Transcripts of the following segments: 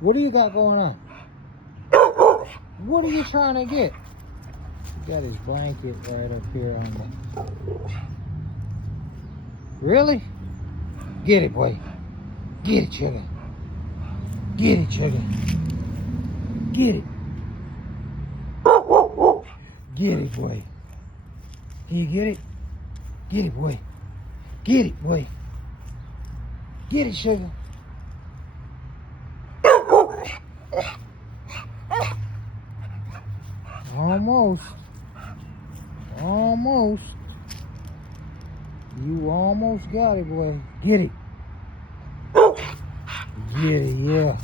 What do you got going on? What are you trying to get? He got his blanket right up here on the... Really? Get it, boy. Get it, sugar. Get it, sugar. Get it. Get it, boy. Can you get it? Get it, boy. Get it, boy. Get it, sugar. Almost. Almost. You almost got it, boy. Get it. Get it, yeah.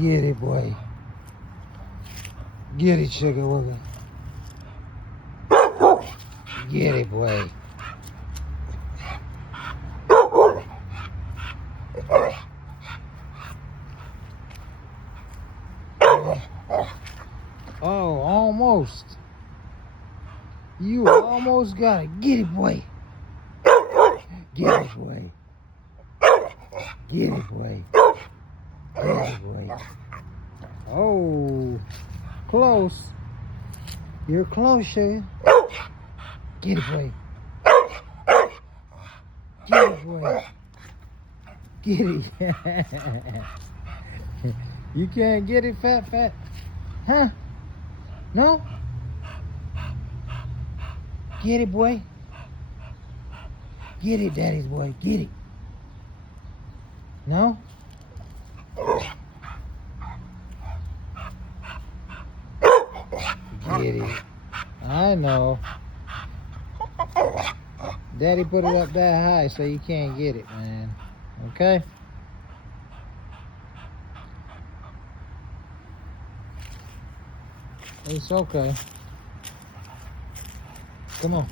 Get it, boy. Get it, sugar wugger. Get it, boy. Oh, almost. You almost got it. Get it, boy. Get it, boy. Get it, boy. Get it, boy. Oh, close. You're close, sugar. Get it, boy. Get it, boy. Get it. You can't get it, fat. Huh? No? Get it, boy. Get it, daddy's boy. Get it. No? Get it. I know. Daddy put it up that high so you can't get it, man. Okay? It's okay. Come on.